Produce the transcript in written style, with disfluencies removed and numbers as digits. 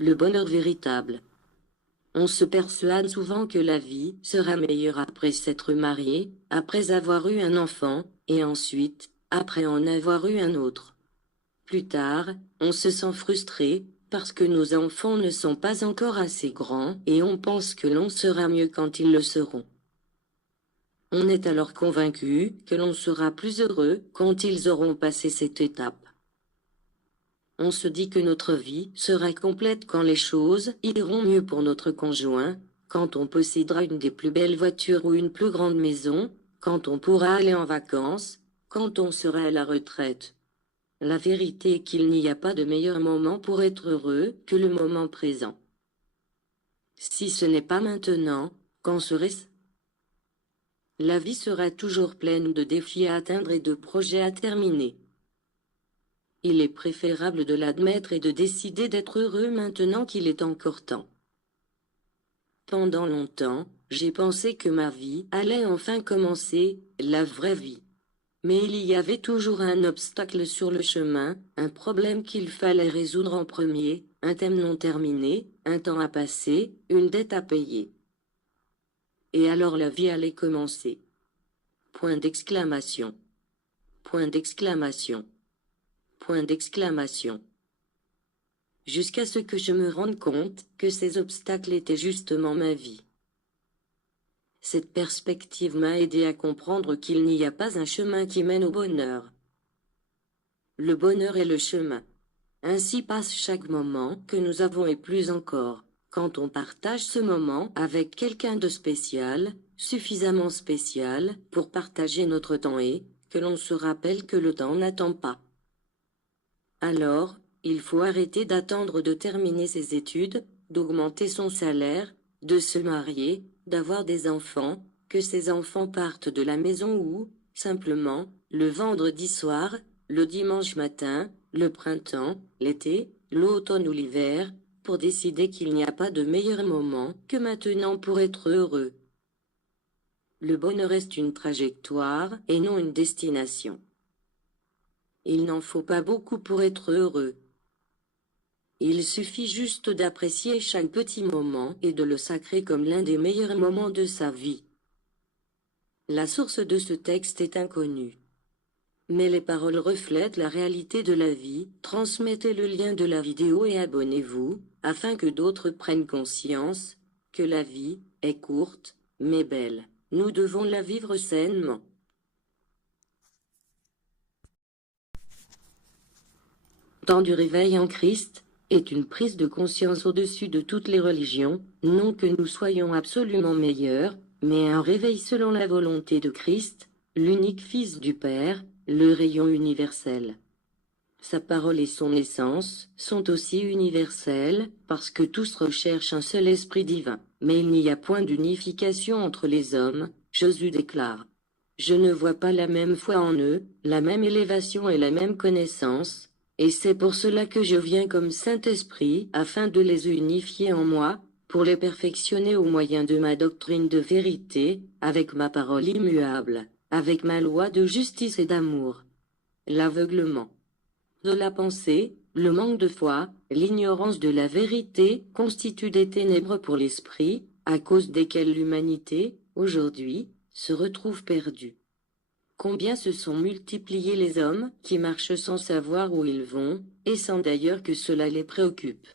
Le bonheur véritable. On se persuade souvent que la vie sera meilleure après s'être marié, après avoir eu un enfant, et ensuite, après en avoir eu un autre. Plus tard, on se sent frustré, parce que nos enfants ne sont pas encore assez grands et on pense que l'on sera mieux quand ils le seront. On est alors convaincu que l'on sera plus heureux quand ils auront passé cette étape. On se dit que notre vie sera complète quand les choses iront mieux pour notre conjoint, quand on possédera une des plus belles voitures ou une plus grande maison, quand on pourra aller en vacances, quand on sera à la retraite. La vérité est qu'il n'y a pas de meilleur moment pour être heureux que le moment présent. Si ce n'est pas maintenant, quand serait-ce? La vie sera toujours pleine de défis à atteindre et de projets à terminer. Il est préférable de l'admettre et de décider d'être heureux maintenant qu'il est encore temps. Pendant longtemps, j'ai pensé que ma vie allait enfin commencer, la vraie vie. Mais il y avait toujours un obstacle sur le chemin, un problème qu'il fallait résoudre en premier, un thème non terminé, un temps à passer, une dette à payer. Et alors la vie allait commencer. Point d'exclamation. Point d'exclamation. Point d'exclamation. Jusqu'à ce que je me rende compte que ces obstacles étaient justement ma vie. Cette perspective m'a aidé à comprendre qu'il n'y a pas un chemin qui mène au bonheur. Le bonheur est le chemin. Ainsi passe chaque moment que nous avons et plus encore, quand on partage ce moment avec quelqu'un de spécial, suffisamment spécial pour partager notre temps et que l'on se rappelle que le temps n'attend pas. Alors, il faut arrêter d'attendre de terminer ses études, d'augmenter son salaire, de se marier, d'avoir des enfants, que ces enfants partent de la maison ou, simplement, le vendredi soir, le dimanche matin, le printemps, l'été, l'automne ou l'hiver, pour décider qu'il n'y a pas de meilleur moment que maintenant pour être heureux. Le bonheur est une trajectoire et non une destination. Il n'en faut pas beaucoup pour être heureux. Il suffit juste d'apprécier chaque petit moment et de le sacrer comme l'un des meilleurs moments de sa vie. La source de ce texte est inconnue. Mais les paroles reflètent la réalité de la vie. Transmettez le lien de la vidéo et abonnez-vous, afin que d'autres prennent conscience que la vie est courte, mais belle. Nous devons la vivre sainement. Temps du réveil en Christ est une prise de conscience au-dessus de toutes les religions, non que nous soyons absolument meilleurs, mais un réveil selon la volonté de Christ, l'unique Fils du Père, le rayon universel. Sa parole et son essence sont aussi universelles, parce que tous recherchent un seul esprit divin. Mais il n'y a point d'unification entre les hommes, Jésus déclare. Je ne vois pas la même foi en eux, la même élévation et la même connaissance, et c'est pour cela que je viens comme Saint-Esprit, afin de les unifier en moi, pour les perfectionner au moyen de ma doctrine de vérité, avec ma parole immuable, avec ma loi de justice et d'amour. L'aveuglement de la pensée, le manque de foi, l'ignorance de la vérité constituent des ténèbres pour l'esprit, à cause desquelles l'humanité, aujourd'hui, se retrouve perdue. Combien se sont multipliés les hommes qui marchent sans savoir où ils vont, et sans d'ailleurs que cela les préoccupe.